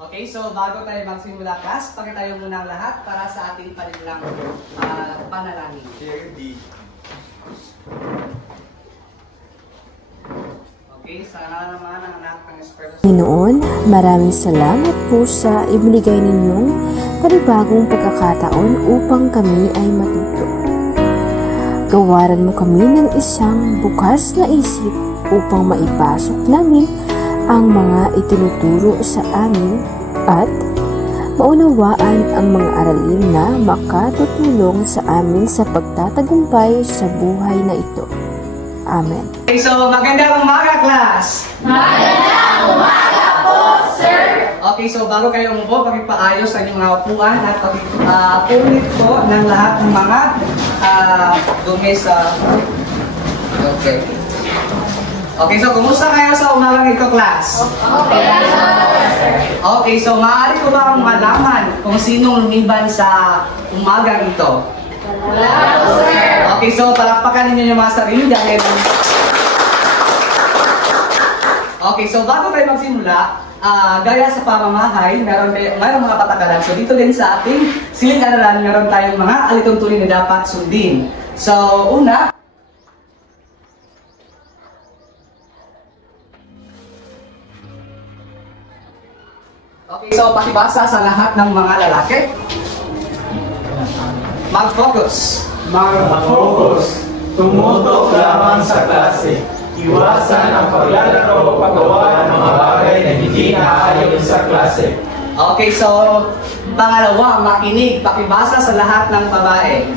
Okay, so bago tayo magsimula class, pakitayo muna ang lahat para sa ating panilang panalangin. Okay, sana naman ang anak ng Espiritu. Panginoon, maraming salamat po sa ibinigay ninyong panibagong pagkakataon upang kami ay matuto. Gawaran mo kami ng isang bukas na isip upang maipasok namin ang mga itinuturo sa amin at maunawaan ang mga aralin na makatutulong sa amin sa pagtatagumpay sa buhay na ito. Amen. Okay, so magandang umaga, class! Magandang umaga po, sir! Okay, so bago kayo umupo, pakipaayos ang inyong mga upuan at pakipunit po ng lahat ng mga dumi sa... Okay. Okay, so kumusta kayo sa umagang ito, class? Okay, sir. Okay, so maaari ko ba malaman kung sinong lumiban sa umagang ito? Wala po, sir. Okay, so palakpakan ninyo yung mga sarili dahil... Okay, so bago tayo magsimula, gaya sa pamamahay, mayroong mga patakaran. So dito din sa ating silid-aralan, meron tayong mga alituntunin na dapat sundin. So, una, okay, so pakibasa sa lahat ng mga lalaki. Mag-focus. Mag-focus. Tumutok lamang sa klase. Iwasan ang paglalaro o paggawa ng mga bagay na hindi naayon sa klase. Okay, so pangalawa, makinig. Pakibasa sa lahat ng babae.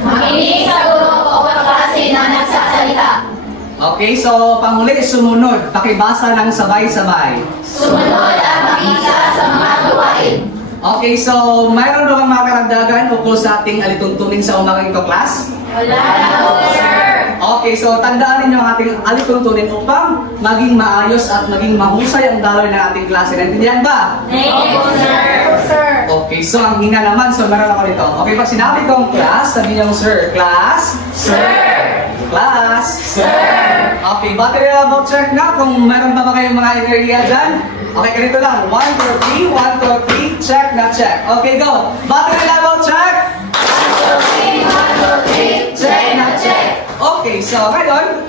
Makinig sa guro o kaklase na nagsasalita. Okay, so panghuli, sumunod. Pakibasa ng sabay-sabay. Sumunod at makita sa mga gawain. Okay, so mayroon ba mga karagdagan ukol sa ating alituntunin sa umagang ito, class? Wala na po, sir. Okay, so tandaan ninyo ang ating alituntunin upang maging maayos at maging mahusay ang daloy ng ating klase. Naintindihan ba? Thank you, sir. Okay, so ang hina naman, so meron ako nito. Okay, pag sinabi kong class, sabi niyo sir. Class? Sir. Class? Sir. Okay, battery level check na kung meron pa ba kayong mga area dyan. Okay, ganito lang. 1, 2, 3, 1, 2, 3, check na check. Okay, go. Battery level check. 1, 2, 3, check na check. Okay, so ngayon,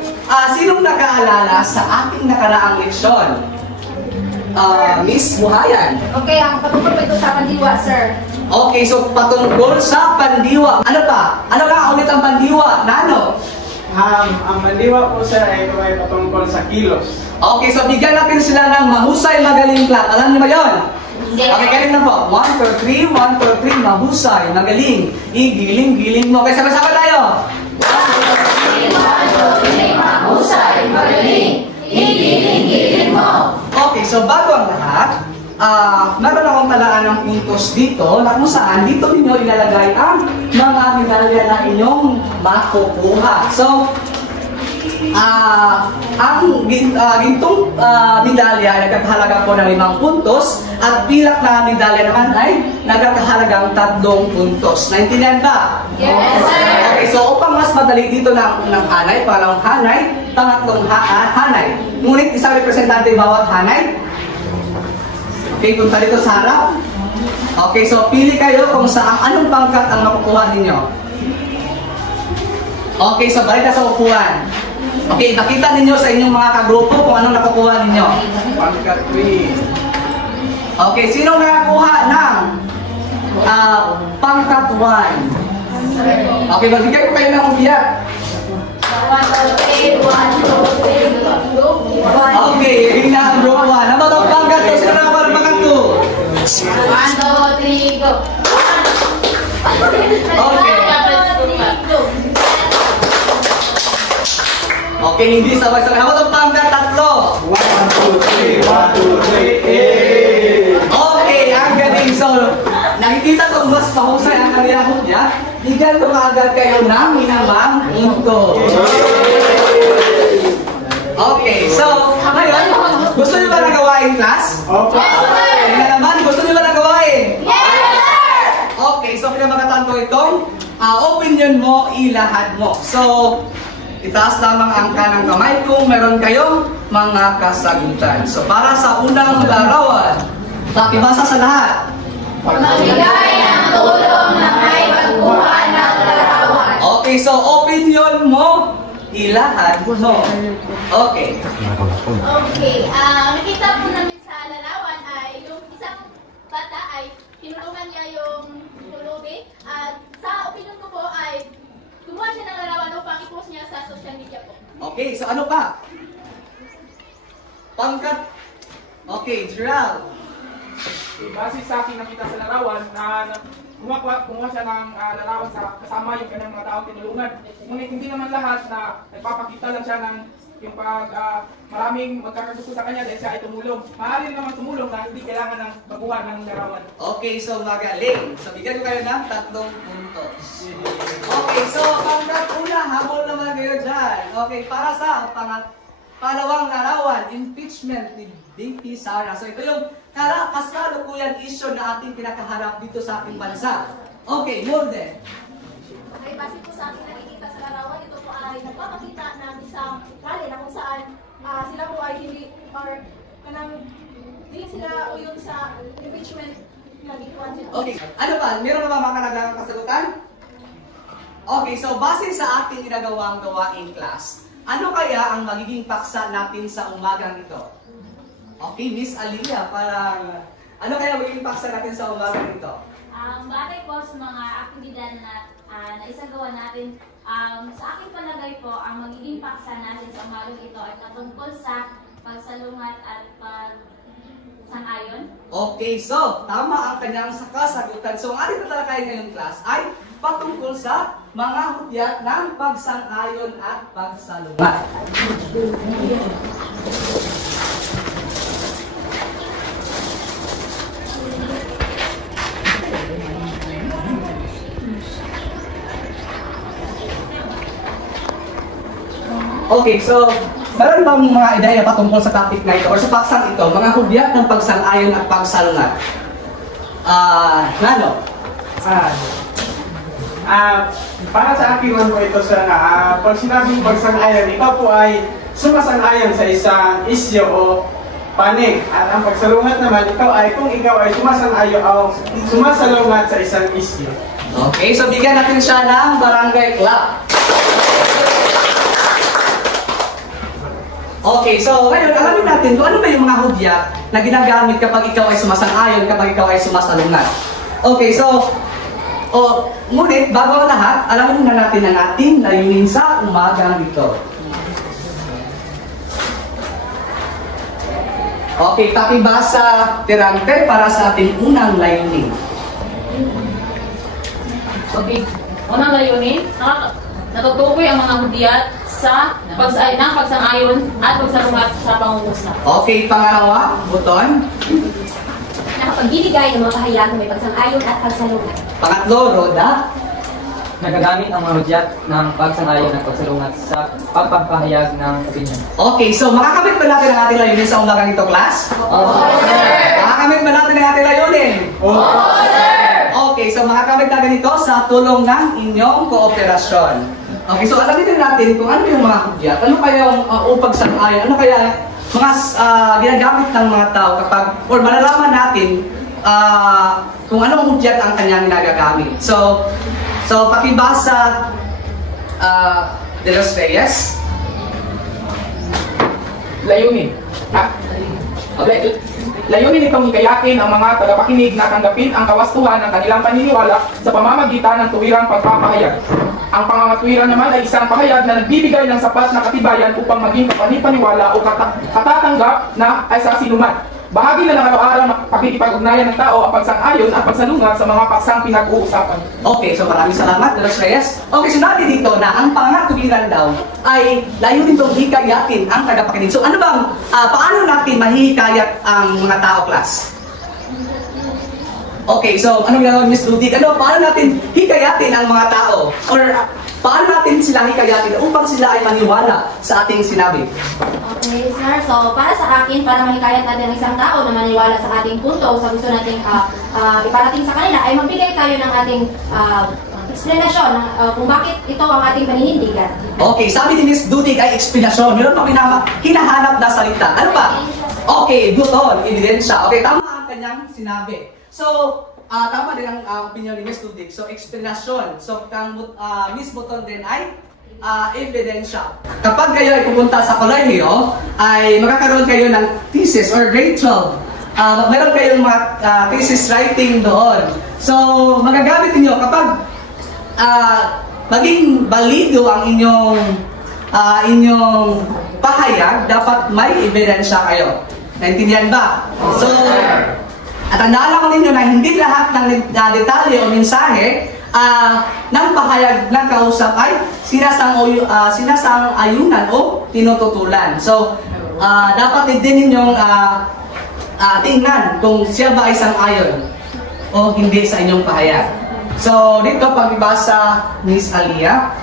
sinong nakaalala sa ating nakaraang leksyon? Miss Buhayan. Okay, ang patungkol po ito sa pandiwa, sir. Okay, so patungkol sa pandiwa. Ano pa? Ano nga ulit ang pandiwa? Nano? Ang mandiwa po sir ay ito ay patungkol sa kilos. Okay, so bigyan natin sila ng mahusay magaling class. Alam niyo ba yun? Okay, galing na po. 1, 2, 3, 1, 2, 3, mahusay, magaling. Igiling-giling mo. Okay, sama-sama tayo. 1, 2, 3, mahusay, magaling. Igiling-giling mo. Okay, so bago ang lahat, meron akong talaan ng puntos dito na kung saan dito ninyo ilalagay ang mga medalya na inyong makukuha. So, ang gintong medalya ay nagkakahalaga po ng 5 puntos at pilak na medalya naman ay nagkakahalagang 3 puntos. Naintindihan ba? Yes, sir. Okay, so upang mas madali dito ng unang hanay, pangalawang hanay, pangatlong hanay. Ngunit isang representante bawat hanay. Okay, punta dito sa harap. Okay, so pili kayo kung saan anong pangkat ang makukuha ninyo. Okay, so balik na sa upuan. Okay, nakita ninyo sa inyong mga kagrupo kung anong nakukuha ninyo. Pangkat 3. Okay, sino nakakuha ng pangkat 1? Okay, magbigay ko kayo ng ubiyak. 1, 2, 3, 1, 2, 3, 2, 1. Okay, yun na ang group 1. Ano ba itong pangkat 2? Sino nakakuha ng pangkat 1, 2, 3, go. Okay. Okay, hindi sabay-sabay. Ano ba itong pangkat 3? 1, 2, 3, 1, 2, 3, 8. Okay, ang galing. So, nakikita ko mas mahusay ang kariyahon niya. Bigyan ko agad kayo ng minamang punto. Okay, so, ngayon, gusto niyo ba na gawain, class? Opo. Tingnan naman, gusto niyo ba na gawain? Yes, sir! Okay, so pinamagatan ko itong opinion mo, ilahad mo. So, itaas lamang ang kanang kamay kung meron kayong mga kasagutan. So, para sa unang larawan, Pakibasa sa lahat. Magbigay ng tulong na may pagkuha ng larawan. Okay, so opinion mo, ilahad mo. Okay. Okay, nakita po namin sa larawan ay yung isang bata ay tinulungan niya yung pulubi at sa opinion ko po ay gumawa siya ng larawan upang i-post niya sa social media po. Okay, so ano pa? Pangkat. Okay, Gerald. Base sa akin nakita sa larawan na kumuha siya ng larawan sa kasama yung kanyang mga taong tinulungan. Ngunit hindi naman lahat na nagpapakita lang siya ng yung maraming magkakagusto sa kanya dahil siya ay tumulong. Maaari naman tumulong na hindi kailangan ng pagkuha ng larawan. Okay, so magaling. So bigyan ko kayo ng 3 puntos. Okay, so pangkat una, habol naman kayo dyan. Okay, para sa pangalawang larawan, impeachment ni VP Sara. So ito yung kasalukuyan issue na ating pinakaharap dito sa ating bansa. Okay, Morde. Okay, base po sa ating nakikita sa larawan, ito po ay nagpapakita ng isang rally na kung saan sila po ay hindi sila uyon sa impeachment na gituan sila. Okay, ano ba? Meron na ba mga nagdagang kasagutan? Okay, so base sa ating ginagawang gawain class, ano kaya ang magiging paksa natin sa umagang ito? Okay, Miss Aliyah, parang ano kaya magiging paksa natin sa umagang ito? Batay po sa mga aktibidad na naisagawa natin, sa aking palagay po, ang magiging paksa natin sa umagang ito ay patungkol sa pagsalungat at pagsang-ayon. Okay, so tama ang kanyang kasagutan. So ang ating tatalakayin ngayong class ay patungkol sa mga hudyat ng pagsang-ayon at pagsalungat. Okay, so meron bang mga ideya patungkol sa topic na ito or sa paksang ito, mga hudyat ng pagsang-ayon at pagsalungat? Lalo? Para sa akin man po ito sa pag sinabing pagsang-ayon, ikaw po ay sumasang-ayon sa isang isyo o panig. At ang pagsalungat naman, ikaw ay kung ikaw ay sumasang-ayon o sumasalungat sa isang isyo. Okay, so bigyan natin siya ng barangay clap. Okay, so ngayon alamin natin kung ano ba yung mga hudyat na ginagamit kapag ikaw ay sumasang-ayon, kapag ikaw ay sumasalungat. Okay, so ngunit bago ang lahat, alamin na natin ang ating layunin sa umagang ito. Okay, pakibasa tirante para sa ating unang layunin. Okay, unang layunin, natutukoy ang mga hudyat sa pagsang-ayon at pagsalungat sa pangungusap. Okay, pangalawa, buton. Nakapagbibigay ng mga pahayag na may pagsang-ayon at pagsalungat. Pangatlo, Roda. Nagagamit ang mga hudyat ng pagsang-ayon at pagsalungat sa pagpapahayag ng opinion. Okay, so makakamit ba natin ang ating layunin sa umagang ito, class? Makakamit ba natin ang ating layunin? Okay, so makakamit natin ito sa tulong ng inyong kooperasyon. Okay, so alamin din natin kung ano yung mga hudyat, ano kaya yung pagsang-ayon, ano kaya mga ginagamit ng mga tao kapag, or malalaman natin kung anong hudyat ang kanyang nagagamit. So pakibasa De Los Reyes. Layunin. Layunin itong hikayatin ang mga tagapakinig na tanggapin ang kawastuhan ng kanilang paniniwala sa pamamagitan ng tuwirang pagpapahayag. Ang pangangatwiran naman ay isang pahayag na nagbibigay ng sapat na katibayan upang maging kapanipaniwala o katatanggap na ay sa sinuman. Bahagi na ng araw-araw na pakikipag-ugnayan ng tao ang pagsang-ayon at pagsalungat sa mga paksang pinag-uusapan. Okay, so maraming salamat, De Los Reyes. Okay, sinabi dito na ang pangangatwiran daw ay layunin itong hikayatin ang tagapakinig. So ano bang, paano natin mahihikayat ang mga tao, class? Okay, so anong gagawin, Miss Ludig? Paano natin hikayatin ang mga tao? Or paano natin sila hikayatin upang sila ay maniwala sa ating sinabi? Okay, sir. So, para sa akin, para mahikayat natin ang isang tao na maniwala sa ating punto o sa gusto nating iparating sa kanila, ay magbigay tayo ng ating eksplanasyon kung bakit ito ang ating paninindigan. Okay, sabi ni Miss Dudig ay eksplanasyon. Meron pa hinahanap na salita. Ano pa? Okay, buton, ebidensya. Okay, tama ang kanyang sinabi. So, tama din ang opinion ni Ms. Tudik. So, explanation. So, ang Ms. Buton din ay ebidensya. Kapag kayo ay pupunta sa kolehiyo, ay magkakaroon kayo ng thesis or grade 12. Meron kayong mga thesis writing doon. So, magagamit niyo kapag maging balido ang inyong pahayag, dapat may ebidensya kayo. Naintindihan ba? So, at tandaan lang ninyo na hindi lahat ng detalye o mensahe ng pahayag ng kausap ay sinasang-ayunan o tinututulan. So, dapat din ninyong tingnan kung siya ba ay sang-ayon o hindi sa inyong pahayag. So, dito pag-ibasa Miss Alia.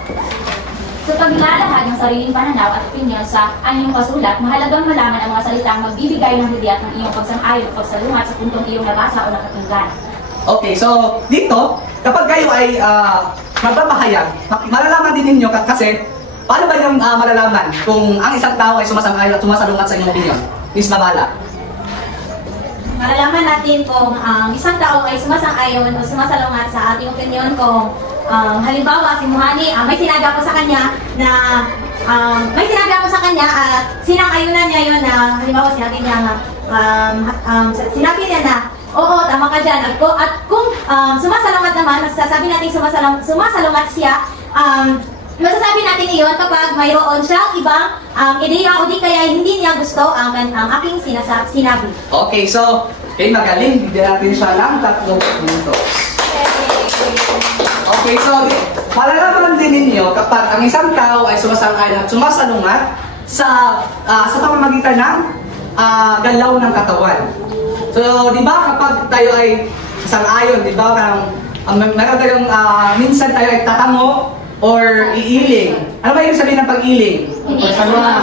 Sa paglalahad ng sariling pananaw at opinyon sa anyong pasulat, mahalagang malaman ang mga salitang magbibigay ng hidayat ng iyong pagsang-ayon o pagsalungat sa puntong iyong nabasa o nakatunggan. Okay, so dito, kapag kayo ay magpapahayag, malalaman din ninyo kasi paano ba yung malalaman kung ang isang tao ay sumasang-ayon at sumasalungat sa inyong opinyon? Miss Mabala. Malalaman natin kung ang isang tao ay sumasang-ayon o sumasalungat sa ating opinyon kung halimbawa, si Muhani, may sinabi ako sa kanya na sinang-ayunan niya yun na halimbawa sinabi niya na oo, tama ka dyan. At kung sumasalungat naman, masasabi natin sumasalungat siya, masasabi natin iyon kapag mayroon siyang ibang ideya o di kaya hindi niya gusto ang aking sinabi. Okay, so, magaling. Bigyan natin siya ng 3 minutos. Okay, so malalaman din ninyo kapag ang isang tao ay sumasang-ayon at sumasalungat sa pamamagitan ng galaw ng katawan. So, di ba kapag tayo ay sang-ayon, di ba meron tayong minsan tayo ay tatango or iiling. Ano ba yung sabihin ng pag-iling? Pagsalungat.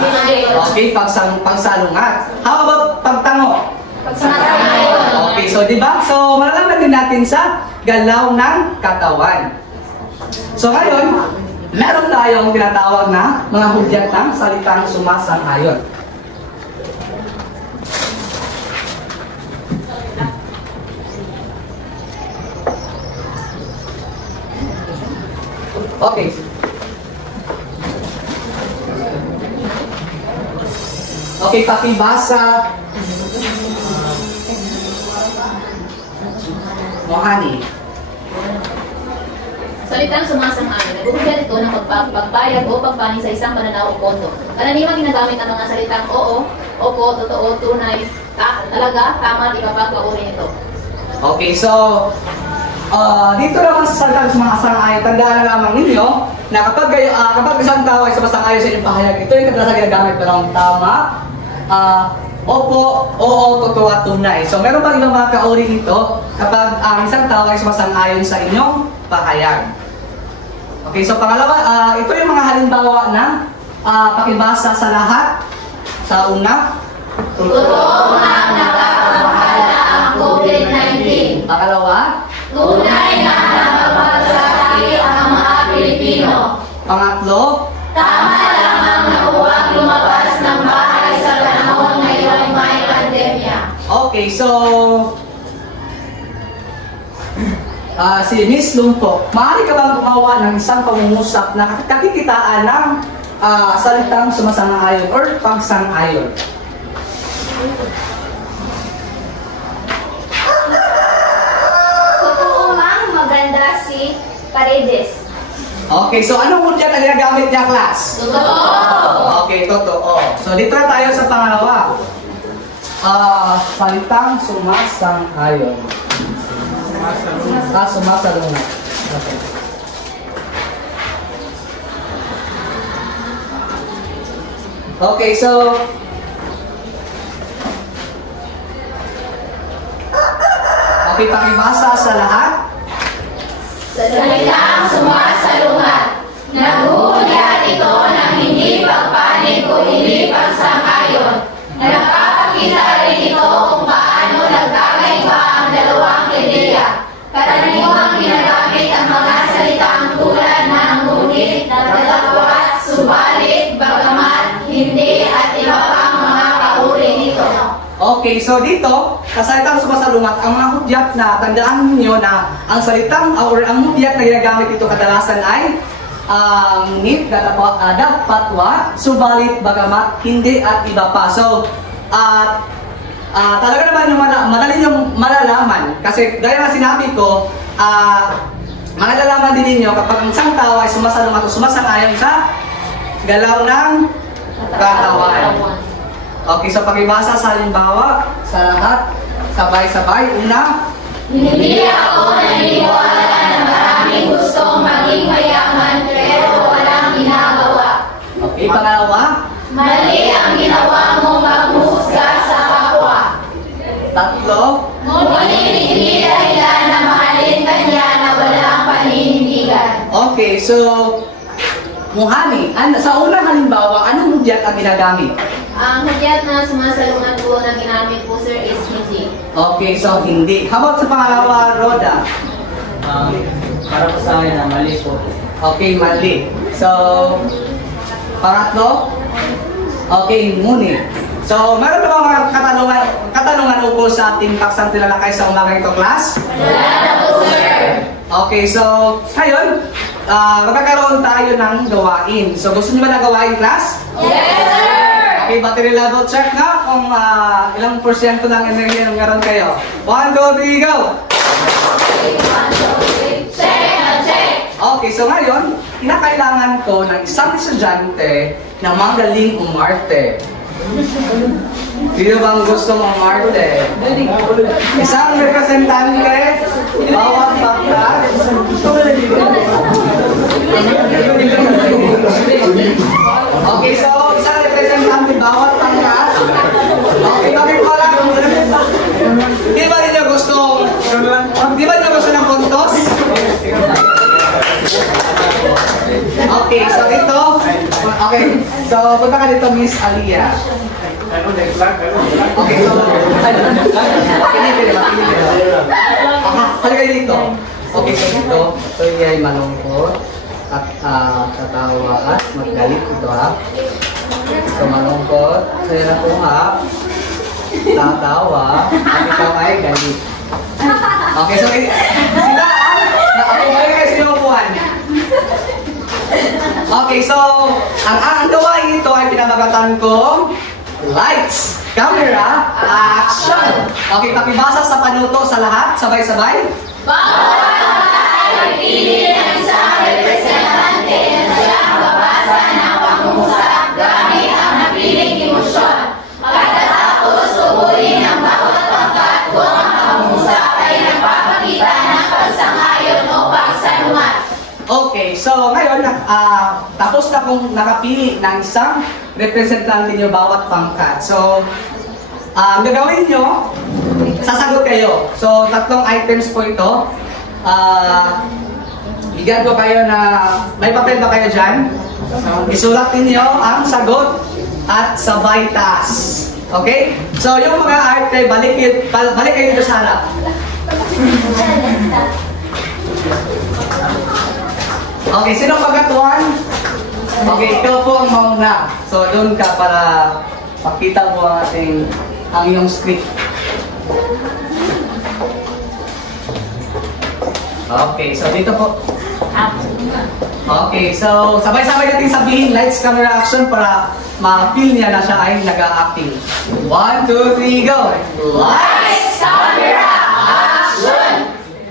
Okay, pagsalungat. How about pagtango? Pagsangayon. Okay, so di ba? So, malalaman din natin sa galaw ng katawan. So ngayon, meron tayong tinatawag na mga hudyat ng salitang sumasang-ayon. Okay. Okay, pakibasa. Mohani. Salitang sumasang-ayon, nagbubugat ito ng pagpapayag o pagpaning sa isang pananaw o punto. Karaniwang ginagamit ang mga salitang oo, opo, totoo, tunay, talaga, tama, di kapag kauri nito. Okay, so dito naman sa salitang sumasang-ayon, tandaan na lamang ninyo na kapag isang tao ay sumasang-ayon sa inyong pahayag, ito yung kadalasan ginagamit parang tama, opo, oo, totoo at tunay. So meron pa ibang mga kauri nito kapag ang isang tao ay sumasang-ayon sa inyong pahayag. Okay, so pangalawa, ito yung mga halimbawa ng pakibasa sa lahat. Sa una, Totoo nga nakakabahala ang COVID-19. pangalawa, Tunay na nakapagsasabi ang mga Pilipino. pangatlo, Tama lamang na huwag lumabas ng bahay sa panahon ngayong may pandemya. okay, so si Miss Lumpo, maaari ka bang gumawa ng isang pangungusap na kakikitaan ng salitang sumasang-ayon or pagsang-ayon? Totoo mang maganda si Paredes. Okay, so anong hudyat ang ginagamit niya, class? Totoo. Okay, totoo. So dito na tayo sa pangalawa. Salitang sumasang-ayon. Sumasalungat. Okay. Okay, so okay, pakibasa sa lahat. Salitang sumasalungat. Naghuhudyat ito ng hindi pagpanig o hindi pagsang-ayon. Nagpapakita rin ito kung paano nagkakaiba ang dalawang ideya. Karaniwang ginagamit ang mga salitang tulad ng ngunit, natagwat, subalit, bagamat, hindi at iba pang mga kauri nito. Okay, so dito, sa salitang sumasalungat, ang mga hudyat na tandaan niyo na ang salitang or ang hudyat na ginagamit dito kadalasan ay ngunit, dapatwa, subalit, bagamat, hindi at iba pa. So, talaga naman yung madali yung malalaman kasi gaya na sinabi ko, malalaman din ninyo kapag ang isang tao ay sumasalungat o sumasang-ayon sa galaw ng katawan. Okay, so pakibasa sa halimbawa sa lahat, sabay-sabay. Una, Hindi ako naniniwala na maraming gustong maging mayaman pero walang ginagawa. okay, pangalawa, Mali ang ginawa mo magmuhusga sa kapwa. tatlo, Ngunit hindi dahilan na mahalin kanya na walang paninindigan. okay, so Muhani, sa unang halimbawa, anong hudyat ang ginagamit? Ang hudyat na sumasalungat po na ginamit po, sir, is hindi. Okay, so hindi. How about sa pangalawa, Roda? Para po sa akin na mali po. Okay, mali. So, pangatlo? Okay, ngunit. So, meron na ba mga katanungan ukol sa ating paksang tinalakay sa umagang ito, class? Wala na po, sir. Okay, so, ngayon, magkakaroon tayo ng gawain. So, gusto niyo ba na gawain, class? Yes, sir. Okay, battery level check na kung ilang porsyento ng enerhiya nung meron kayo. 1, 2, 3, go! Check. Okay, so ngayon, kinakailangan ko ng isang estudyante na magaling umarte. Sino bang gusto umarte? Isang representante, bawat bakla. Okay, so isang representante, bawat pangkat. Okay, bakit wala? Di ba niyo gusto ng puntos? Okay, so ito. Okay, so punta ka dito, Miss Alia. Okay, so makinig kayo dito. Okay, so dito, so ay malungkot at tatawa at magalit ito ha. So malungkot, saya na po ha. Tatawa at ikaw ay galit. Okay, so sila ako kayo sinukuhan. Okay, so ang gawain ito ay pinamagatan kong lights, camera, action. Okay, pakibasa sa panuto sa lahat, sabay-sabay. Bawat ay pili ng isang representante na siyang babasa ng pangungusap gamit ang napiling emosyon. Pagkatapos, tuburin ang bawat pangkat kung ang pangungusap ay nagpapakita ng pagsang-ayon o pagsalungat. Okay, so ngayon, tapos na kong nakapili ng isang representante nyo bawat pangkat. So, ang gagawin nyo, sasagot kayo. So, 3 items po ito. Bigyan ko kayo na, may papel ba kayo dyan? Isulat ninyo ang sagot at sabay taas. Okay? So, yung mga arte, balik kayo dito sa harap. Okay, sino pagkatuan? Okay, ikaw po ang mauna. So, doon ka para makita mo ang iyong script. Okay, so dito po. Okay, so sabay-sabay natin sabihin lights, camera, action para ma-feel niya na siya ay nag-a-acting. 1, 2, 3, go! Lights, camera, action!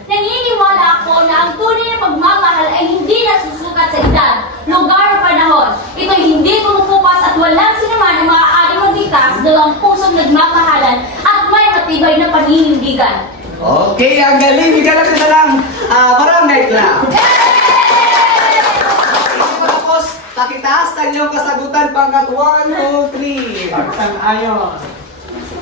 Naniniwala ako na ang tunay na pagmamahal ay hindi nasusukat sa edad, lugar o panahon. Ito'y hindi kumukupas at walang sinuman ang maaaring magligtas sa dalawang pusong nagmamahalan at may matibay na paninindigan. Okay, ang galing! Bigyan natin na lang barangay clap! Tapos, pakitaas na niyong kasagutan pangkat 1, 2, 3. Pagsang-ayon.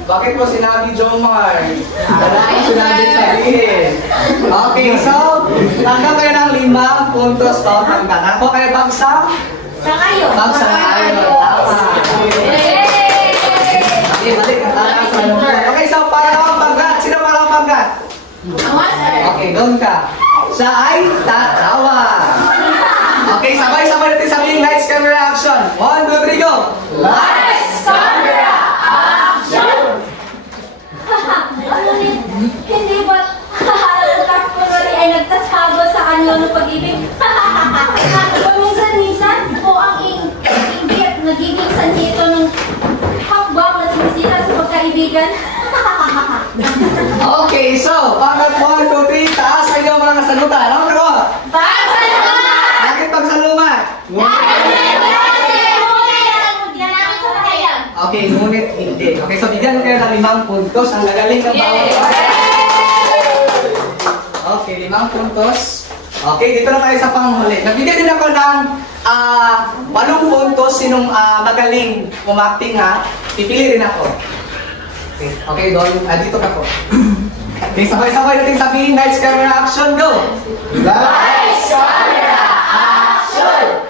Bakit mo sinabi Jomar? Wala ko sinabi sabihin. Okay, so, tanggap kayo ng 5 puntos to pangkat. Ako kayo bagsang? Sangayon. Bagsang-ayon. Tama. Okay, balik. Okay, so pangalawang pangkat. Sino pangalawang pangkat? Okay, doon ka. Siya ay tatawa. Okay, sabay-sabay natin sabihin lights, camera, action. 1, 2, 3, go! Lights, camera, action! Okay, so, pangkat 1, 2, 3, taas ang iyong mga kasagutan. Ano ko? Pagsalungat! Bakit pagsalungat? Okay, ngunit hindi. Okay, so bigyan kayo ng 5 puntos. Ang gagaling ng bawat. Okay, 5 puntos. Okay, dito na tayo sa panghuli. Nagbigay din ako ng 8 puntos. Sinong magaling umacting ha? Pipili rin ako. Okay, doon. Dito ka po. Okay, sabay-sabay natin sabihin. Lights, camera, action, go! Lights, camera, action!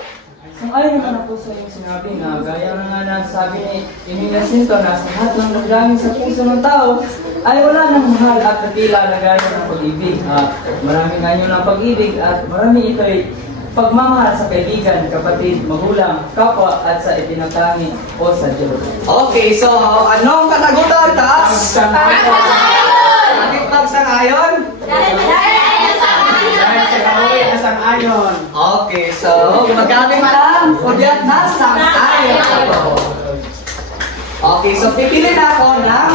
Ayon naman na po sa iyong sinabi na gaya nga na sabi ni Emilio Jacinto na sa lahat ng nagdaming sa puso ng tao ay wala ng mahal at katila na gaya ng pag-ibig. Marami ngayon ng pag-ibig at marami ito'y pagmamahal sa kaibigan, kapatid, magulang, kapwa at sa itinatanging o sa Diyos. Okay, so anong kasagutan? Taas? Bakit pagsang-ayon? Sang-ayon. Okay, so magamit lang udyat na sang-ayon. Okay, so pipili na ako ng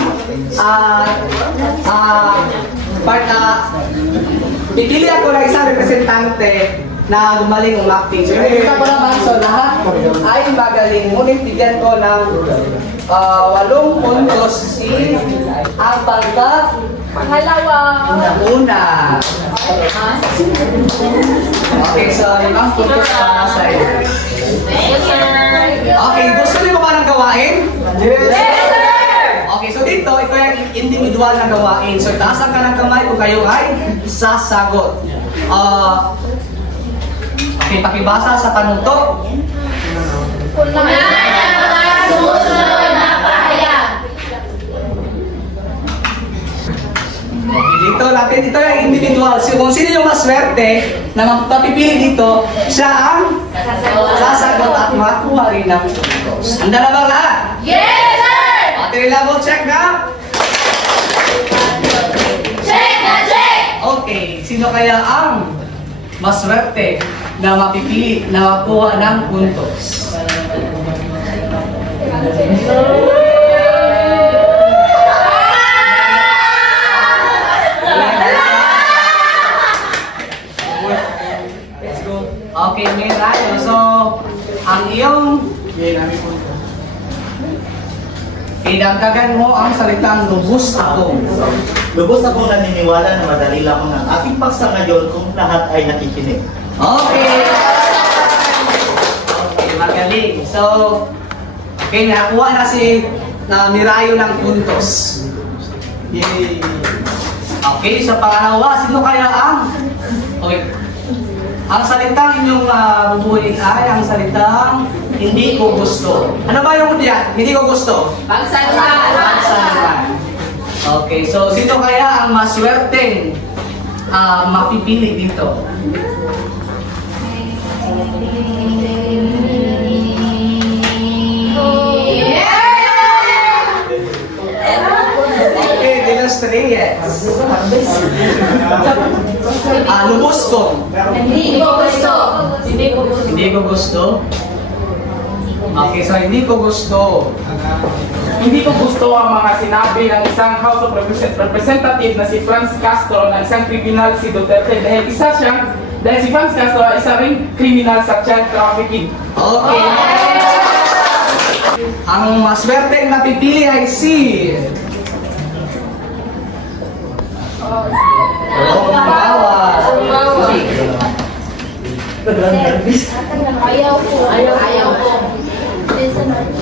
pipili ako ng isang representante na gumaling umacting. So, nakikita ko naman, so lahat ay magaling. Ngunit bigyan ko ng 8 puntos si ang pangkat una. Okay, so 5 puntos para sa iyo. Okay, gusto niyo ba ng gawain? Yes, sir! Okay, so dito, ito yung individual na gawain. So, taasan ka ng kamay kung kayo ay sasagot. Okay, pakibasa sa kanuto. Sumunod na pahayag. Dito natin, ito yung individual. So, kung sino yung maswerte na mapipili dito, siya ang sasagot at makuha rin ng puntos. Handa na ba lahat? Yes, sir! Battery level check na? Check na check! Okay, sino kaya ang maswerte na mapipili na makuha ng puntos? Okay, may rayo. So, ang iyong idagdagan mo ang salitang lubos ako. Lubos akong naniniwala na madali lamang ang aking paksa ngayon kung lahat ay nakikinig. Okay. Okay, magaling. So, okay, nakakuha na si Mirayo ng puntos. Yay. Okay, sa pangalawa, sino kaya ang... Okay. Ang salitang inyong bubuhin ay ang salitang hindi ko gusto. Ano ba yung diyan? Hindi ko gusto? Pagsaluhan. Okay, so sino kaya ang maswerteng mapipili dito? Okay, Dilos Reyes. Lubos ko. Hindi ko gusto. Hindi ko gusto. Okay, so hindi ko gusto. Hindi ko gusto ang mga sinabi ng isang House of Representative na si Franz Castro na isang kriminal si Duterte dahil si Franz Castro ay isa ring kriminal sa child trafficking. Okay. Ang maswerteng napipili ay si...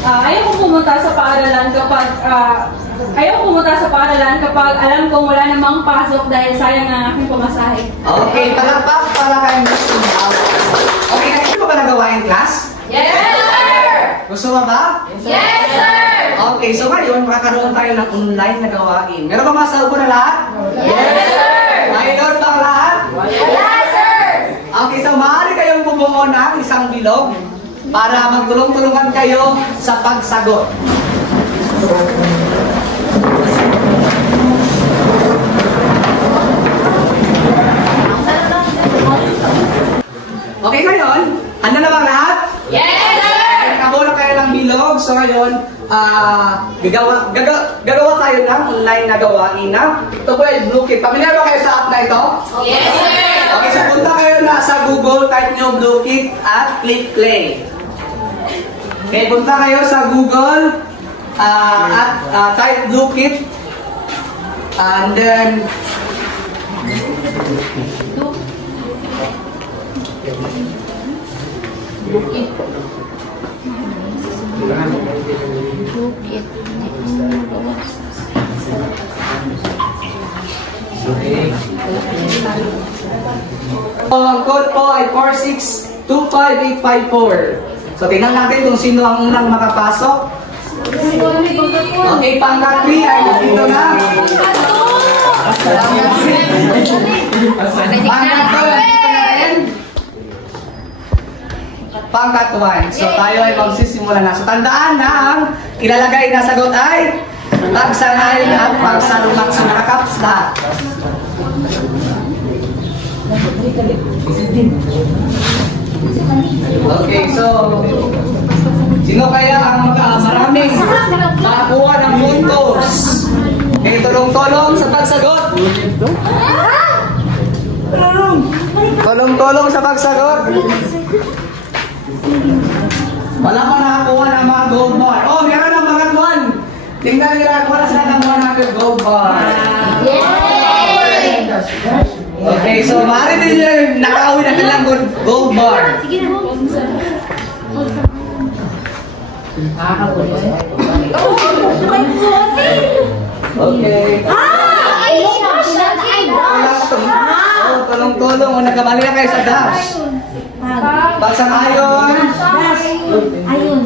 Ayaw ko pumunta sa paaralan kapag alam kong wala namang pasok dahil sayang ang aking pamasahe. Okay, palakpak para kay Miss Tumaw. Okay, nakita mo ba nagawain class? Yes, sir! Gusto mo ba? Yes, sir! Okay, so ngayon makakaroon tayo ng online na gawain. Meron ba masasagot ko na lahat? Yes, sir! Mayroon bang lahat? Yes, sir! Okay, so maaari kayong bumuo ng isang bilog para magtulong-tulungan kayo sa pagsagot. Okay, ngayon, handa na bang lahat? Yes, sir! Nakabuo na kayo ng bilog. So ngayon, gagawa tayo ng online na gawain na. Ito po ay Bluekit. Pamilyar ba kayo sa app na ito? Yes, sir! Okay, so punta kayo na sa Google, type nyo Bluekit at click play. Okay, punta kayo sa Google at type Bluekit. And then, ang code po ay 4625854. So, tingnan natin kung sino ang unang makapasok. Okay, pangkat 3 ay dito na. Pangkat 2 ay dito na rin. Pangkat 1. So, tayo ay magsisimula na. So, tandaan na ang ilalagay na sagot ay pagsanayin at pagsalumak sa nakakaps lahat. Okay, so sino kaya ang maraming nakakuha ng puntos? Okay, tulong-tulong sa pagsagot. Tulong-tulong sa pagsagot. Wala pa nakakuha ng mga gold bar. Oh, meron ng mga one. Tingnan nila kung wala sila ng 100 gold bar. Yay! Okay, so maaari din nila nakauwi na nilang gold bar. Okay. Tulong-tulong. Nagkamali na kayo sa dash. Pagsang-ayon. Ayun.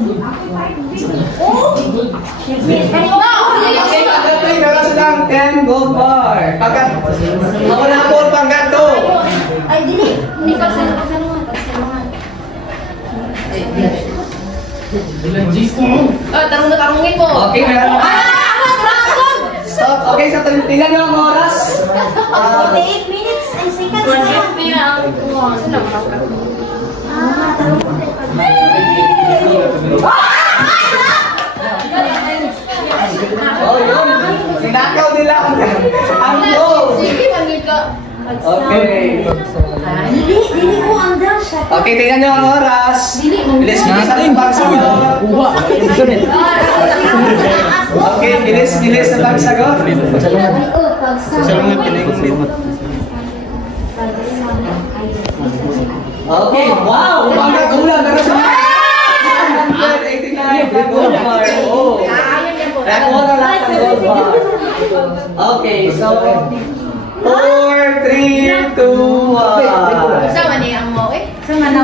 Okay, pagkat 3, meron silang 10 gold bar. Pagkat, ako na po, pagkat 2. Ay, dili. Hindi pagsalungan. Tarungin mo. Okay, meron. Stop. Okay, so tingnan nyo ang oras. 48 minutes and seconds na. Oh, yun. Sinakaw nila ang goal. Okay. Dili ko ang dash. Okay, tingnan nyo ang oras. Bilis-bilis ang pagsagot. Okay, bilis-bilis ang pagsagot. Okay, wow! Pangkat ulan. Meron siya 189 gold bar. Oh. Nakuha na lahat ng gold bar. Okay, so 4, 3, 2, 1. Sama niya ang mo eh.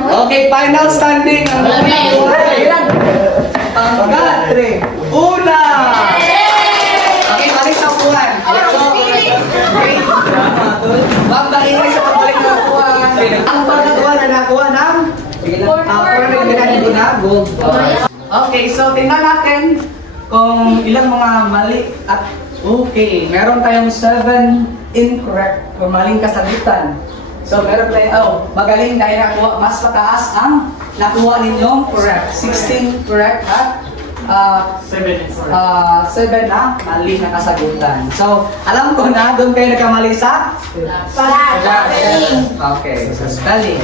Okay, final standing ang pangkat 3. Una! Okay, balik sa upuan. Wag maingay sa pagbalik ng upuan. Ang pangkat 1 na nakuha ng 4 na gold bar. Okay, so tingnan natin kung ilang mga mali at okay. Meron tayong 7 incorrect o maling kasagutan. So meron tayo, magaling dahil nakuha, mas mataas ang nakuha ninyong correct. 16 correct at 7 na mali na kasagutan. So alam ko na doon kayo nagkamali sa spelling. Okay, sa spelling.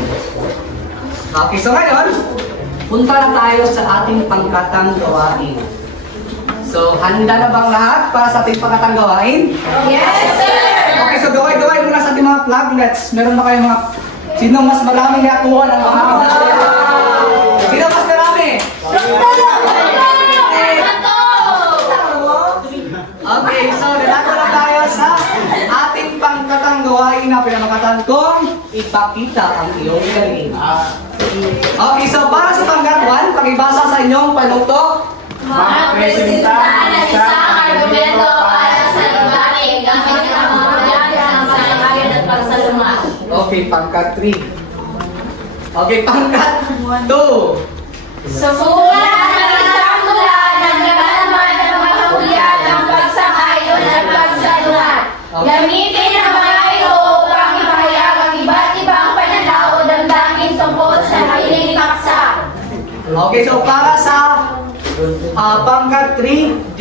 Okay, so ngayon, punta na tayo sa ating pangkatang gawain. So, handa na bang lahat para sa ating pangkatang gawain? Yes, sir! Okay, so gawin muna sa ating mga flaglets. Meron ba kayong mga... Sino mas maraming nakuha ng mga... Sino mas marami? Okay, so nilako na tayo sa ating pangkatang gawain na pinamakatan kong ipakita ang iyong galing. Okay, so para sa pangkat 1, pakibasa sa inyong panuto. Magpresenta ng isang argumento para sa liwanag gamit ang mga pagyanan ng sangayon at pagsalungat. Okay, pangkat 3. Okay, pangkat 2. Sumulat ng isang tula ng nagalaman ng mga hulyan ng pagsangayon at pagsalungat. Gamitin ang mga ito upang ipahayag ang iba't ibang pananaw o damdamin tungkol sa mahiling paksa. Okay, so para sa Pangkat 3,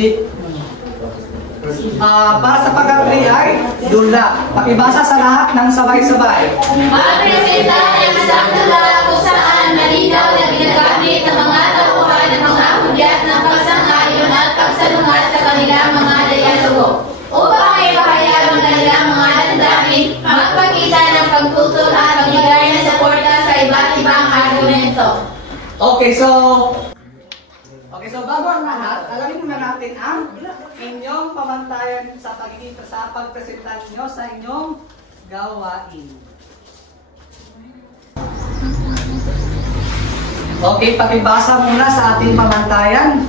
para sa pangkat 3 ay dula. Pakibasa sa lahat ng sabay-sabay. Magpresenta ng isang dula kung saan malinaw na ginagamit ng mga tauhan ng mga hudyat ng pagsang-ayon at pagsalungat sa kanilang mga dialogo upang ipahayag ang kanilang mga damdamin, magpakita ng pagtutol at magbigay ng suporta sa iba't ibang argumento. Okay, so bago ang lahat, alamin muna natin ang inyong pamantayan sa pagpresenta nyo sa inyong gawain. Okay, pakibasa muna sa ating pamantayan.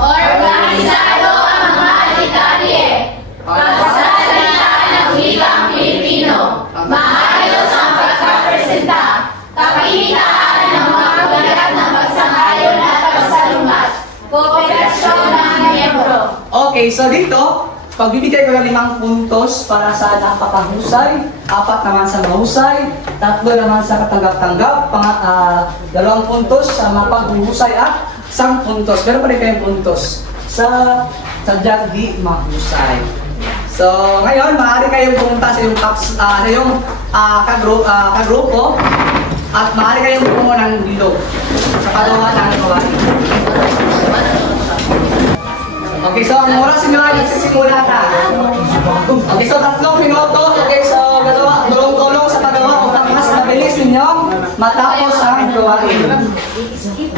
Organisado ang mga detalye. Pagsasalita ng wikang Pilipino. Maayos ang pagkapresenta. Kakitaan ng mga ugat ng pagsang-ayon at pagsalungat. Kooperasyon ng miyembro. Okay, so dito, pagbibigay ko ng 5 puntos para sa napakahusay, 4 naman sa mahusay, 3 naman sa katanggap-tanggap, 2 puntos sa mapaghuhusay at 1 puntos. Pero pa rin kayong puntos sa sadyang di mahusay. So, ngayon, maaari kayong pumunta sa iyong kagrupo at maaari kayong pumunta ng bilog sa pagawa ng gawain. Okay, so ang oras nyo ay nagsisimula na. Okay, so 3 minuto. Okay, so tulong-tulong sa paggawa upang mas mabilis ninyo matapos ang gawain.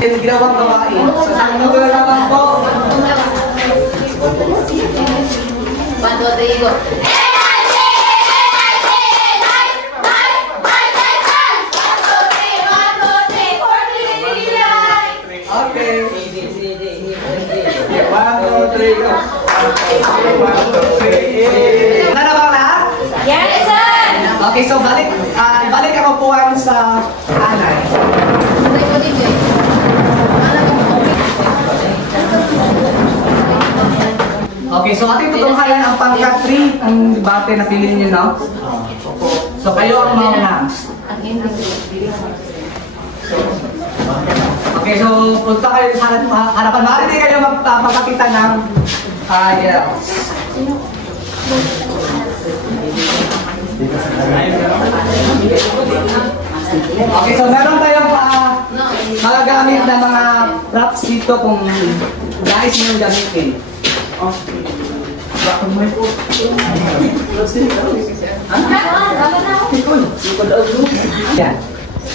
Yung ginawang gawain. So 1 minuto na naman po. 1, 2, 3, go. Okay. 1, 2, 3, go. Na ba lahat? Yes, sir! Okay, so balik ako puwan sa anay. Okay, so ating tutunghayan ang pangkat 3, ang debate na pili niyo, no? So kayo ang mauna. Okay, so punta kayo sa harapan. Maaari din kayo magpapakita ng yes. Okay, so meron tayong magagamit na mga props dito kung nais nyo gamitin. Yan.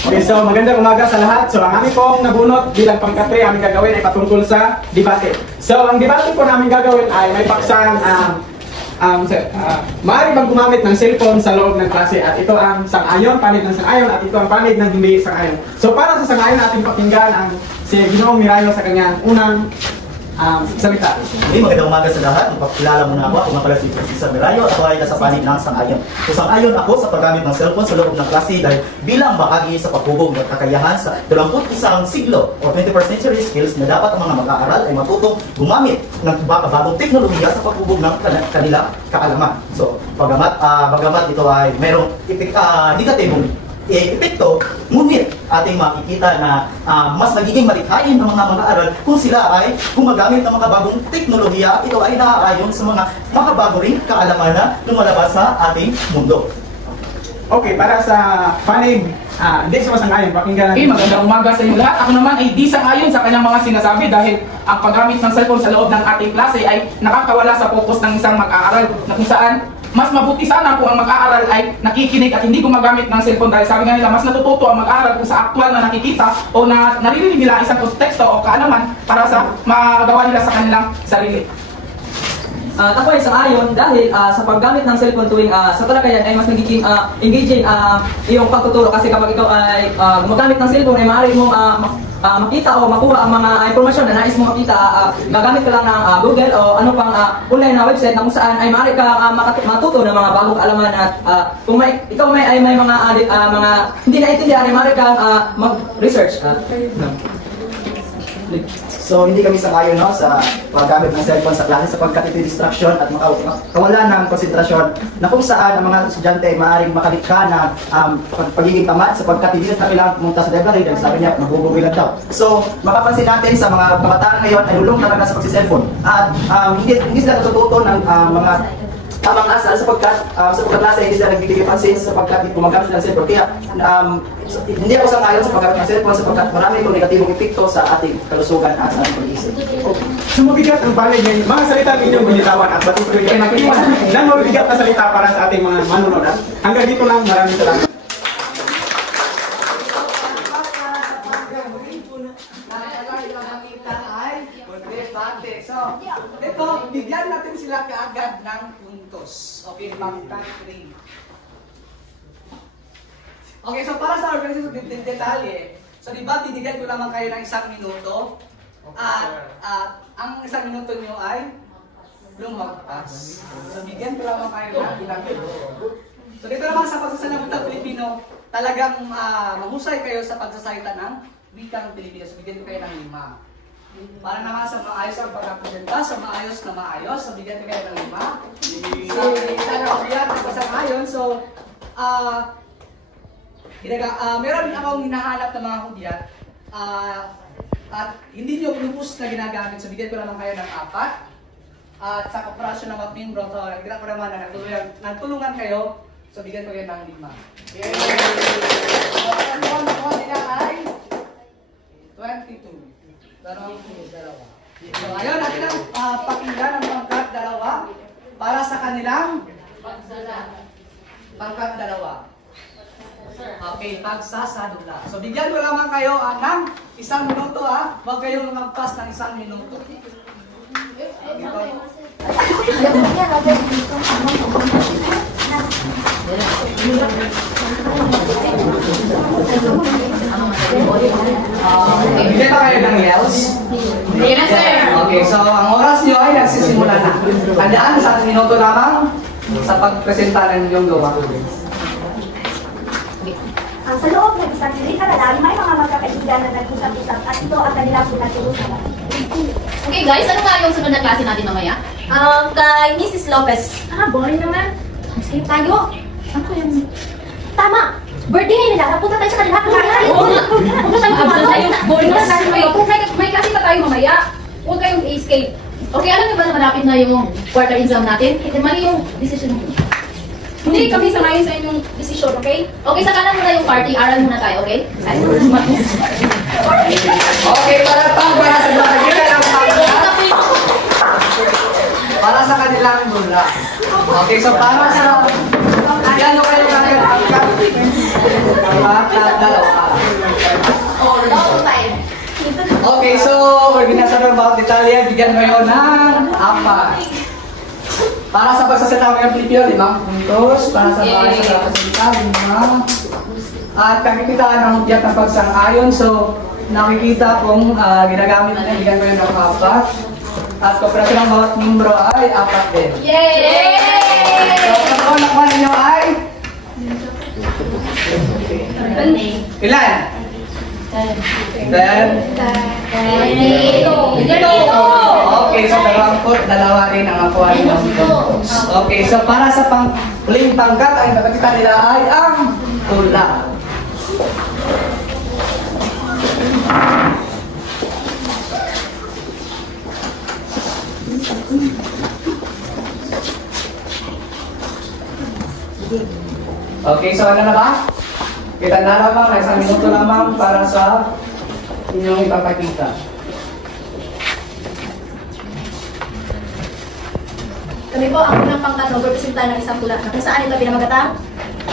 Okay, so magandang umaga sa lahat. So ang aming pong nabunot bilang pangkat 3, aming gagawin ay patungkol sa debate. So ang debate po namin gagawin ay may paksang maaari bang gumamit ng cellphone sa loob ng klase, at ito ang sang-ayon, panid ng sang-ayon, at ito ang panid ng hindi sang-ayon. So para sa sang-ayon natin pakinggan ang si Ginoong Mirayo sa kanyang unang salita. Magandang umaga sa lahat. Magpapakilala muna ako. Ako nga pala si Professor Mirayo. Ako ay nasa panig ng sang-ayon. So sang-ayon ako sa paggamit ng cellphone sa loob ng klase dahil bilang bahagi sa paghubog ng kakayahan sa 21 siglo o 21st century skills na dapat ang mga mag-aaral ay matutong gumamit ng bagong teknolohiya sa paghubog ng kanilang kaalaman. So bagamat ito ay mayroong negatibong epekto, ngunit ating makikita na mas nagiging malikhain ng mga mag-aaral kung sila ay gumagamit ng mga bagong teknolohiya. Ito ay naaayon sa mga makabago ring kaalaman na lumalabas sa ating mundo. Okay, para sa panig, hindi sumasang-ayon, pakinggan Okay, magandang umaga sa inyo lahat. Ako naman ay di sang-ayon sa kanyang mga sinasabi dahil ang paggamit ng cellphone sa loob ng ating klase ay nakakawala sa focus ng isang mag-aaral na kung saan mas mabuti sana kung ang mag-aaral ay nakikinig at hindi gumagamit ng cellphone dahil sabi nga nila mas natututo ang mag-aaral kung sa aktual na nakikita o na naririnig nila isang konteksto o kaalaman para sa magawa nila sa kanilang sarili. Ako ay sang-ayon dahil sa paggamit ng cellphone tuwing sa talakayan ay mas nagiging engaging iyong pagtuturo kasi kapag ikaw ay gumagamit ng cellphone ay maaari mong makita o makuha ang mga impormasyon na nais mong makita. Gagamit ka lang ng Google o ano pang online na website na kung saan ay maaari ka matuto ng mga bagong kaalaman at kung ikaw may mga hindi naintindihan ay maaari kang mag-research. So hindi kami sang-ayon no, sa paggamit ng cellphone sa klase sapagkat ito distraction at kawalan ng konsentrasyon na kung saan ang mga estudyante ay maaaring makalikha na pagiging tamad sapagkat hindi na kailangan pumunta sa library dahil sabi niya mabubuhay lang daw. So mapapansin natin sa mga kabataan ngayon ay lulong talaga sa pagsi-cellphone at hindi sila natututo ng mga tamang asal sapagkat sa pagkaklase hindi sila nagbibigay pansin sapagkat gumagamit ng cellphone. Kaya hindi ako sang-ayon sa paggamit ng cellphone sapagkat marami itong negatibong epekto sa ating kalusugan at sa ating pag-iisip. Sumabigat ang panig ngayon. Mga salita ninyong binitawan at matutuloy kayo nakiwan ng mabigat na salita para sa ating mga manunod. Hanggang dito lang, maraming salamat. So, ito, bigyan natin sila kaagad ng puntos. Okay, pangkat 3. Okay, so para sa organization ng detalye, so di ba, titigan ko naman kayo ng 1 minuto. At ang 1 minuto nyo ay lumagpas. So, bigyan ko naman kayo ng ilang minuto. So, dito naman sa pagsasalita ng Pilipino, talagang mahusay kayo sa pagsasalita ng wikang Pilipino. So, bigyan ko kayo ng 5. Para naman sa maayos ang pagkapresenta, sa maayos na maayos, so bigyan ko kayo ng 5. So, kita na ako yan, sa maayos. So, meron din akong hinahanap ng mga hudyat at hindi nyo lubos na ginagamit. So, bigyan ko naman kayo ng 4. At sa kooperasyon ng mga membro, so, nagkita ko naman na nagtulungan kayo. So, bigyan ko kayo ng 5. Yay! So, ang nakuha nila ay 22. Dalawa. So, ngayon natin ang pakinggan ng pangkat 2 para sa kanilang pangkat 2. Okay, pagsasadula. So, bigyan ko naman kayo ng 1 minuto ha. Huwag kayong lumagpas ng 1 minuto. Bigyan pa kayo ng yells? Yes, sir. Okay, so ang oras nyo ay nagsisimula na. Tandaan, 1 minuto lamang sa pagpresenta ng inyong gawa. Sa loob ng isang silita na dahil may mga magkakaibigan na nag-usap-usap at ito ang kanilang pinatulusan. Okay guys, ano nga yung sunod na klase natin mamaya? Kay Mrs. Lopez. Boring naman. Sige tayo. Ano yan? Tama! Birthday nila, napunta tayo sa kanila. Punta tayo. Boring na tayo. May klase pa tayo mamaya. Huwag kayong escape. Okay, alam niyo ba na malapit na yung quarter exam natin? Mali yung decision mo. Hindi kami sangayon sa inyong desisyon, okay? Okay, sa kanan muna yung party. Aral muna tayo, okay? Okay, para sa kanilang para sa kanilang mula. Okay, so para sa yan o kayo kagad pangkat 2. Okay, so we're gonna talk about Italia. Bigyan kayo ng 4. Para sa pagsasalita ng Pilipino, 5 puntos. Para sa maayos sa pagsasalita, 5. At kakikitaan ng hudyat ng pagsang-ayon. So, nakikita kung ginagamit na bigyan ko yun ng 4. At kooperasyon ng bawat membro ay 4 din. Yay! So, kung nakuha ninyo ay? Ilan? 10. Okay, so 22 rin ang nakuha ninyo. Okay, so para sa huling pangkat, ang nakakita nila ay ang tula. Okay, so ano na ba? Kita na lamang na 1 minuto lamang para sa inyong ipapakita. Kami po ang unang pangkat na representa ng isang tula na kung saan ito pinamagatang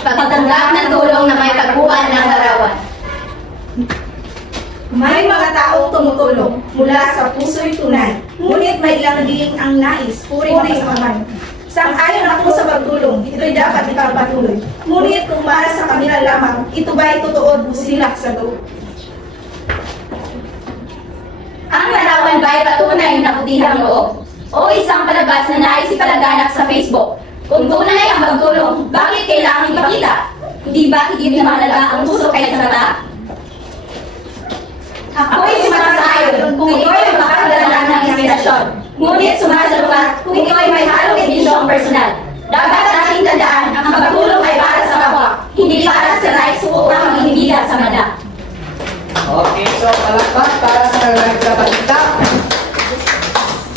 pagtanggap ng tulong na may pagbuwan ng larawan. May mga taong tumutulong mula sa puso'y tunay, ngunit may ilang diing ang nais, puri makasaman. Sang-ayon ako sa pagtulong, ito'y dapat ipagpatuloy. Ngunit kung para sa kanila lamang, ito ba'y totoo busilak sa loob? Ang larawan ba'y patunay na butihang loob? O isang palabas na nais ipalaganap sa Facebook? Kung tunay ang pagtulong, bakit kailangan ipakita? Hindi ba higit na mahalaga ang puso kaysa mata? Ako'y sumasang-ayon kung ito'y makakadala ng inspirasyon. Ngunit sumasalungat kung ito'y may halong edisyong personal. Dapat nating tandaan ang pagtulong ay para sa kapwa, hindi para sa nais upang maghihila sa mada. Okay, so palakpak para sa nagkapalita.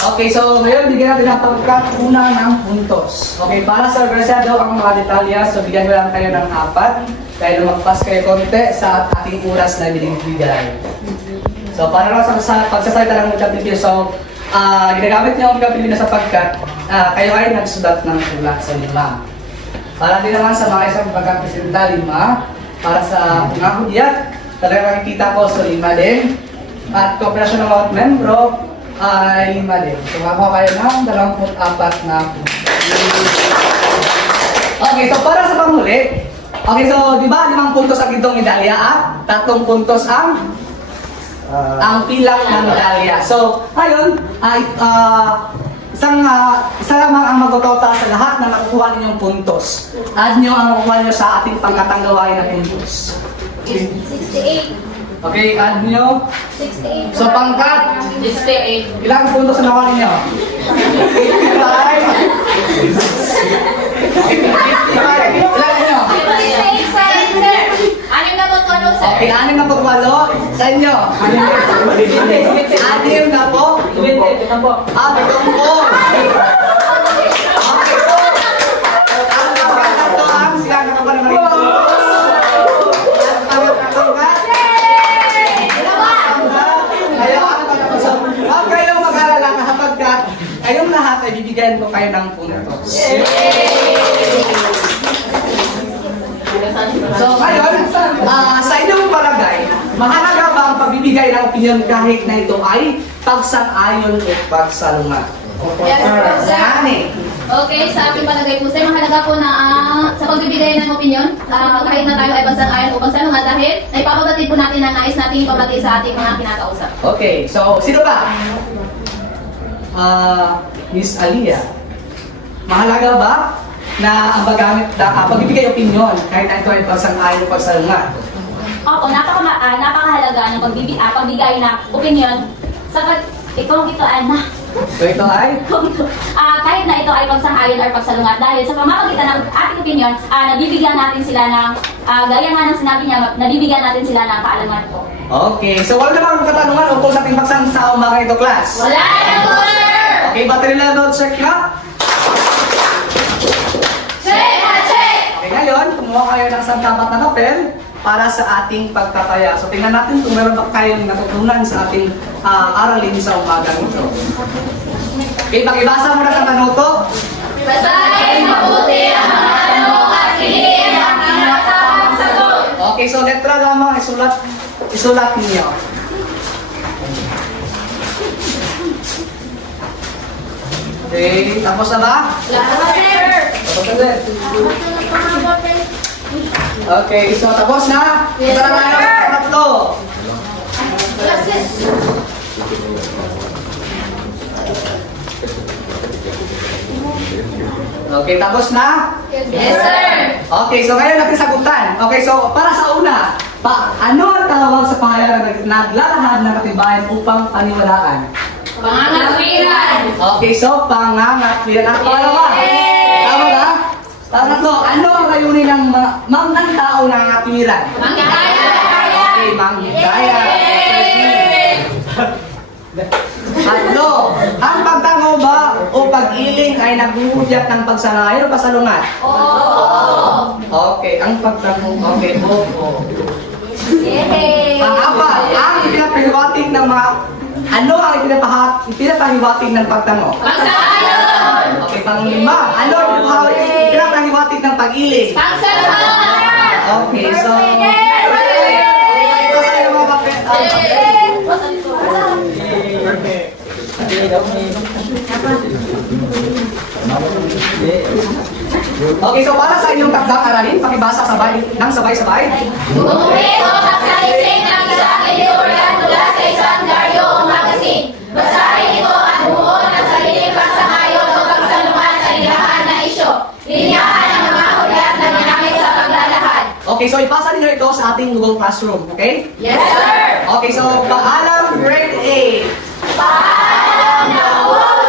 Okay, so ngayon bigyan natin ang pagkakuna ng puntos. Okay, para sa organisado ang mga detalya, so bigyan ko lang kayo ng 4 dahil lumagpas kayo konti sa ating oras na binibigay. So para lang sa pagsasalita ng mga Pilipino, so ginagamit niyo ang mga Pilipino sapagkat kayo ay nagsulat ng tula sa 5. Para din naman sa mga isang pagkapresenta 5, para sa mga hudyat, talaga nakikita ko sa 5 din. At kooperasyon ng mga membro ay 5 din. So makakuha kayo ng 24 na puntos. Okay, so para sa panghuli, okay, so di ba 5 puntos ang itong medalya at 3 puntos ang pilang na medalya. So, ngayon, isa lamang ang magtotota sa lahat na nakukuha ninyong puntos. Add nyo ang nakukuha nyo sa ating pangkatanggawain na puntos. 68. Okay, add nyo. 68. So, pangkat. 68. Ilang puntos na nakuha ninyo? 55. Ilan ninyo? 68 sa sir. 68 sir. Okay, 68 sa inyo. 6 na po. 7 po. Okay, so ang pagkakato ang sila na naman naman ito. Ang pagkakato ka? Huwag kayong mag-alala kapag kayong lahat ay bibigyan ko kayo ng puntos. So ngayon, sa inyong palagay, mahalaga ba ang pagbibigay ng opinion kahit na ito ay pagsang-ayon o pagsalungat? Yes, sir. Okay, sa aking palagay po, sir, mahalaga po na sa pagbibigay ng opinion, kahit na tayo ay pagsang-ayon o pagsalungat dahil naipapabatid po natin ang nais nating ipabati sa ating mga kinakausap. Okay, so sino ba? Miss Alia, mahalaga ba na ang pagbibigay opinion kahit na ito ay pagsang-ayon o pagsalungat? Opo, napakahalaga ng pagbigay ng opinion sa ito ay So ito ay? Kahit na ito ay pagsang-ayon or pagsalungat dahil sa pamamagitan ng ating opinion, nabibigyan natin sila ng, gaya nga ng sinabi niya, nabibigyan natin sila ng kaalaman po. Okay, so wala namang katanungan ukol sa ating pagsang-sao mga ito, class? Wala na po, sir! Okay, battery level check na? Check na check! Okay, ngayon, kumuha kayo ng isang tapat na papel para sa ating pagtataya. So tingnan natin kung meron ba kayong natutunan sa ating aralin sa umagang ito. Okay, pakibasa mo na sa tanuto. Basahin mabuti ang mga tanong at piliin ang pinakatamang sagot. Okay, so letra lamang isulat ninyo. Okay, tapos na ba? Tapos na din. Okay, so tapos na? Yes, Tara na sir. sa tatlo. Okay, tapos na? Yes, sir. Okay, so ngayon natin sagutan. Okay, so para sa una, ano ang tawag sa pangalan na naglalahad ng katibayan upang paniwalaan? Pangangatwiran. Okay, so pangangatwiran. Ang pangalawa. Tama ba? Pangatlo, ano ang layunin ng ng tao na ngatwiran? Manghikaya. Okay, manghikaya. Tatlo, ang pagtango ba o pag-iling ay naghuhudyat ng pagsanayon o pasalungat? Oo. Okay, ang pagtango, okay, oo. Yay! Pang-apat, ang ipinapahiwatig ng mga, ano ang ipinapahiwatig ng pagtango? Pagsang-ayon. Okay, pang-lima, ano ang ipinapahiwatig ng pag-iling? Pagsalungat. Okay, so, okay, so para sa inyong takdang aralin, pakibasa ng sabay-sabay. Kumpleto ang salising ng isang editorial mula sa isang diaryo o magazine. Basahin ito at bumuo ng sariling pagsang-ayon o pagsalungat sa ilahan na isyo. Linyahan ang mga hudyat na ginamit sa paglalahad. Okay, so ipasa niyo ito sa ating Google Classroom, okay? Yes, sir! Okay, so paalam grade 8. Paalam na po!